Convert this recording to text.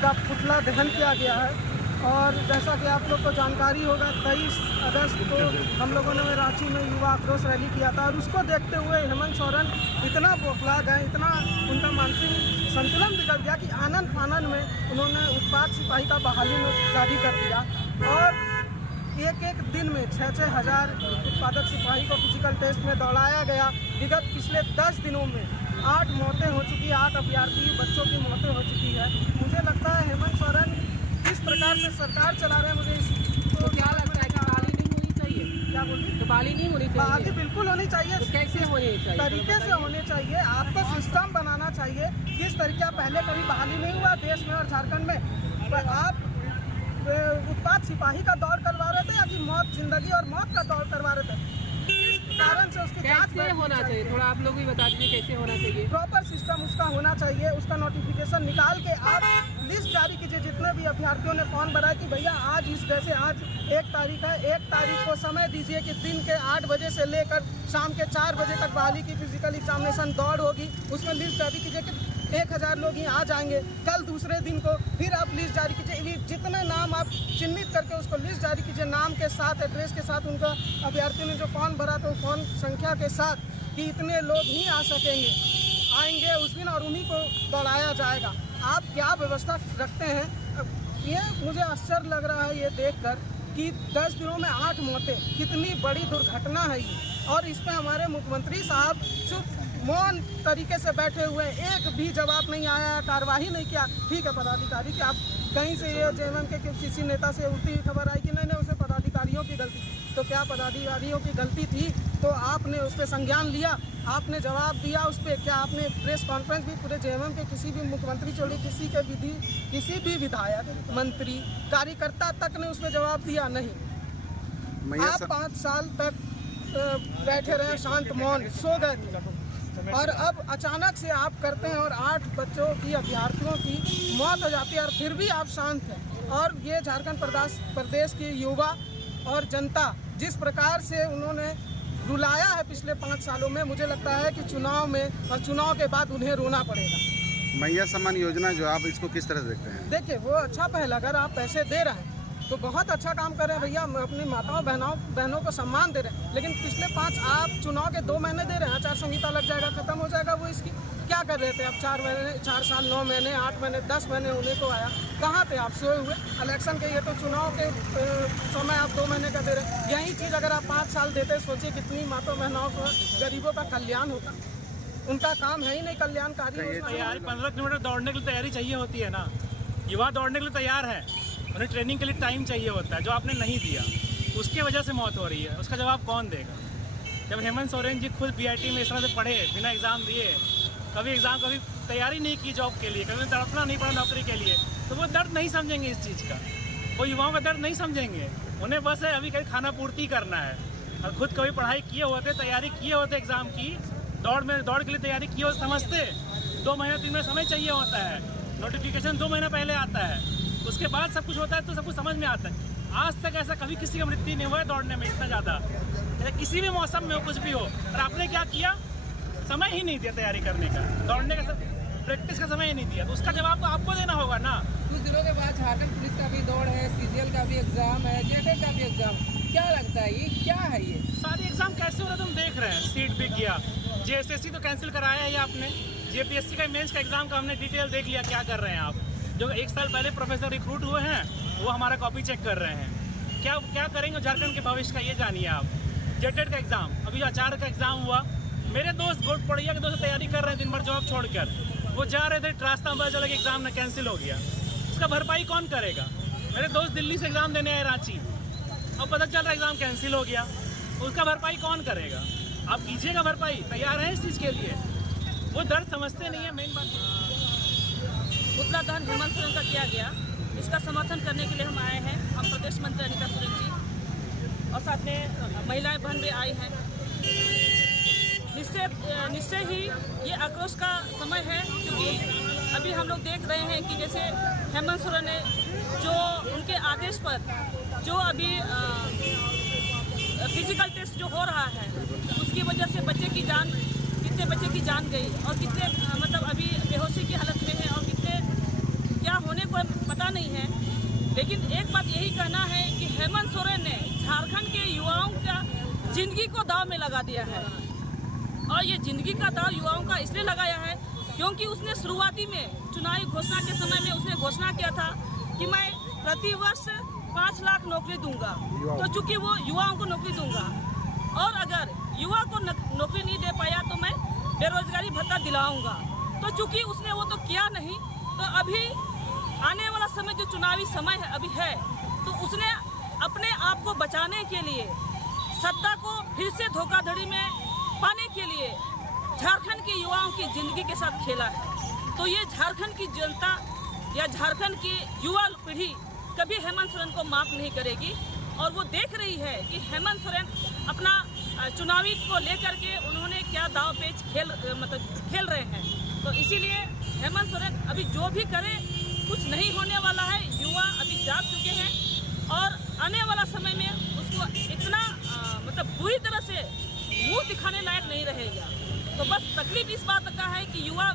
का पुतला दहन किया गया है। और जैसा कि आप लोग को जानकारी होगा, 23 अगस्त को हम लोगों ने रांची में युवा आक्रोश रैली किया था और उसको देखते हुए हेमंत सोरेन इतना बौखला गए, इतना उनका मानसिक संतुलन बिगड़ गया कि आनंद फानन में उन्होंने उत्पाद सिपाही का बहाली जारी कर दिया और एक दिन में 6-6 हज़ार उत्पादक सिपाही को फिजिकल टेस्ट में दौड़ाया गया। विगत पिछले 10 दिनों में 8 मौतें हो चुकी है, 8 अभ्यर्थी बच्चों की मौतें हो चुकी है। मुझे लगता है हेमंत सोरेन किस प्रकार से सरकार चला रहे हैं, मुझे तो क्या लगता है कि बहाली नहीं होनी चाहिए? क्या बोलिए? तो बहाली नहीं होनी चाहिए? बहाली बिल्कुल होनी चाहिए। तो कैसे होनी चाहिए? तरीके से होनी चाहिए। आपको सिस्टम बनाना चाहिए। किस तरीके पहले कभी बहाली नहीं हुआ देश में और झारखंड में, पर आप उत्पाद सिपाही का दौर करवा रहे थे या कि मौत, जिंदगी और मौत का दौर करवा रहे थे? इस कारण से उसकी जांच कैसे होना चाहिए? थोड़ा आप लोग भी बता दीजिए कैसे होना चाहिए। प्रॉपर सिस्टम उसका होना चाहिए। उसका नोटिफिकेशन निकाल के आप लिस्ट जारी कीजिए। जितने भी अभ्यर्थियों ने फॉर्म भरा कि भैया आज इस जैसे आज 1 तारीख है, 1 तारीख को समय दीजिए कि दिन के 8 बजे से लेकर शाम के 4 बजे तक बहाली की फिजिकल एग्जामिनेशन दौड़ होगी। उसमें लिस्ट जारी कीजिए कि 1000 लोग ही आ जाएंगे। कल दूसरे दिन को फिर आप लिस्ट जारी कीजिए। जितने नाम आप चिन्हित करके उसको लिस्ट जारी कीजिए, नाम के साथ, एड्रेस के साथ, उनका अभ्यर्थियों ने जो फॉर्म भरा तो फॉर्म संख्या के साथ कि इतने लोग ही आ सकेंगे, आएंगे उस दिन और उन्हीं को दौड़ाया जाएगा। आप क्या व्यवस्था रखते हैं? ये मुझे आश्चर्य लग रहा है ये देखकर कि 10 दिनों में 8 मौतें, कितनी बड़ी दुर्घटना है ये। और इस पर हमारे मुख्यमंत्री साहब चुप मौन तरीके से बैठे हुए, एक भी जवाब नहीं आया, कार्रवाई नहीं किया। ठीक है पदाधिकारी कि आप कहीं से ये जेएमएम के किसी नेता से उल्टी खबर आई कि नहीं उसे पदाधिकारियों की गलती, तो क्या पदाधिकारियों की गलती थी तो आपने उस पर संज्ञान लिया, आपने जवाब दिया उस पर? क्या आपने प्रेस कॉन्फ्रेंस भी पूरे जेएमएम के किसी भी मुख्यमंत्री छोड़े किसी भी विधायक, मंत्री, कार्यकर्ता तक ने उस पर जवाब दिया? नहीं। आप 5 साल तक बैठे रहे शांत मौन, सो गए थे और अब अचानक से आप करते हैं और 8 बच्चों की, अभ्यर्थियों की मौत हो जाती है और फिर भी आप शांत हैं। और ये झारखंड प्रदेश की युवा और जनता जिस प्रकार से उन्होंने रुलाया है पिछले 5 सालों में, मुझे लगता है कि चुनाव में और चुनाव के बाद उन्हें रोना पड़ेगा। मैया सम्मान योजना जो आप इसको किस तरह से देखते हैं? देखिए वो अच्छा पहल, अगर आप पैसे दे रहे हैं तो बहुत अच्छा काम कर रहे हैं भैया, अपनी माताओं बहनों को सम्मान दे रहे हैं। लेकिन पिछले 5 आप चुनाव के 2 महीने दे रहे हैं, आचार संहिता लग जाएगा, खत्म हो जाएगा वो। इसकी क्या कर रहे थे अब? 4 महीने, 4 साल, 9 महीने, 8 महीने, 10 महीने होने को आया, कहाँ थे आप? सोए हुए इलेक्शन के। ये तो चुनाव के समय आप 2 महीने का दे रहे हैं। यही चीज़ अगर आप 5 साल देते, सोचिए कितनी माताओं बहनों को, गरीबों का कल्याण होता। उनका काम है ही नहीं कल्याणकारी। 15 किलोमीटर दौड़ने के लिए तैयारी चाहिए होती है ना। युवा दौड़ने के लिए तैयार है, उन्हें ट्रेनिंग के लिए टाइम चाहिए होता है जो आपने नहीं दिया, उसकी वजह से मौत हो रही है। उसका जवाब कौन देगा? जब हेमंत सोरेन जी खुद बीआईटी में इस तरह से पढ़े, बिना एग्ज़ाम दिए, कभी तैयारी नहीं की जॉब के लिए, कभी तड़पना नहीं पड़ा नौकरी के लिए, तो वो दर्द नहीं समझेंगे इस चीज़ का। वो युवाओं का दर्द नहीं समझेंगे। उन्हें बस है अभी कहीं खाना पूर्ति करना है। और खुद कभी पढ़ाई किए होते, तैयारी किए होते एग्ज़ाम की, दौड़ के लिए तैयारी की हो, समझते 2 महीने 3 महीने समय चाहिए होता है। नोटिफिकेशन 2 महीना पहले आता है, उसके बाद सब कुछ होता है तो सब कुछ समझ में आता है। आज तक ऐसा कभी किसी का मृत्यु नहीं हुआ है दौड़ने में इतना ज़्यादा, किसी भी मौसम में हो, कुछ भी हो। और आपने क्या किया? समय ही नहीं दिया तैयारी करने का, दौड़ने का, प्रैक्टिस का समय ही नहीं दिया। तो उसका जवाब तो आपको देना होगा ना। कुछ दिनों के बाद झारखंड पुलिस का भी दौड़ है, सीजीएल का भी एग्जाम है, जेटेट का भी एग्जाम। क्या लगता है ये क्या है? ये सारे एग्जाम कैसे हो रहे तुम देख रहे हैं। सीट भी गया, जेएसएससी तो कैंसिल कराया है आपने, जेपीएससी का मेंस का एग्जाम का हमने डिटेल देख लिया क्या कर रहे हैं आप। जो 1 साल पहले प्रोफेसर रिक्रूट हुए हैं वो हमारा कॉपी चेक कर रहे हैं। क्या करेंगे झारखंड के भविष्य का, ये जानिए आप। जेटेट का एग्जाम, अभी आचार का एग्जाम हुआ, मेरे दोस्त पढ़िया के दोस्त तैयारी कर रहे हैं दिन भर जॉब छोड़कर, वो जा रहे थे, रास्ता में पता चला कि एग्जाम ना कैंसिल हो गया। उसका भरपाई कौन करेगा? मेरे दोस्त दिल्ली से एग्जाम देने आए रांची, और पता चल रहा एग्जाम कैंसिल हो गया, उसका भरपाई कौन करेगा? आप कीजिएगा भरपाई, तैयार हैं इस चीज़ के लिए? वो दर्द समझते नहीं है। मेन बात पुतला दहन हेमंत सोरेन का किया गया, इसका समर्थन करने के लिए हम आए हैं। हम प्रदेश मंत्री अनिता सोरेन जी और साथ में महिलाएं बहन भी आई हैं। निश्चय ही ये आक्रोश का समय है, क्योंकि अभी हम लोग देख रहे हैं कि जैसे हेमंत सोरेन ने जो उनके आदेश पर जो अभी फिजिकल टेस्ट जो हो रहा है, उसकी वजह से कितने बच्चे की जान गई और कितने मतलब अभी बेहोशी की हालत में है और कितने क्या होने को पता नहीं है, लेकिन एक बात यही कहना है कि हेमंत सोरेन ने झारखंड के युवाओं का जिंदगी को दाव में लगा दिया है। और ये जिंदगी का दाव युवाओं का इसलिए लगाया है क्योंकि उसने शुरुआती में चुनावी घोषणा के समय में उसने घोषणा किया था कि मैं प्रतिवर्ष 5 लाख नौकरी दूंगा। तो चूंकि वो युवाओं को नौकरी दूंगा और अगर युवा को नौकरी नहीं दे पाया तो मैं बेरोजगारी भत्ता दिलाऊंगा। तो चूंकि उसने वो तो किया नहीं, तो अभी आने वाला समय जो चुनावी समय है अभी है, तो उसने अपने आप को बचाने के लिए सत्ता को फिर से धोखाधड़ी में पाने के लिए झारखंड के युवाओं की जिंदगी के साथ खेला है। तो ये झारखंड की जनता या झारखंड की युवा पीढ़ी कभी हेमंत सोरेन को माफ नहीं करेगी और वो देख रही है कि हेमंत सोरेन अपना चुनावी को लेकर के उन्होंने क्या दाव पेच खेल रहे हैं। तो इसीलिए हेमंत सोरेन अभी जो भी करे कुछ नहीं होने वाला है। युवा अभी जाग चुके हैं और आने वाला समय में उसको इतना बुरी तरह से मुंह दिखाने लायक नहीं रहेगा। तो बस तकलीफ इस बात का है कि युवा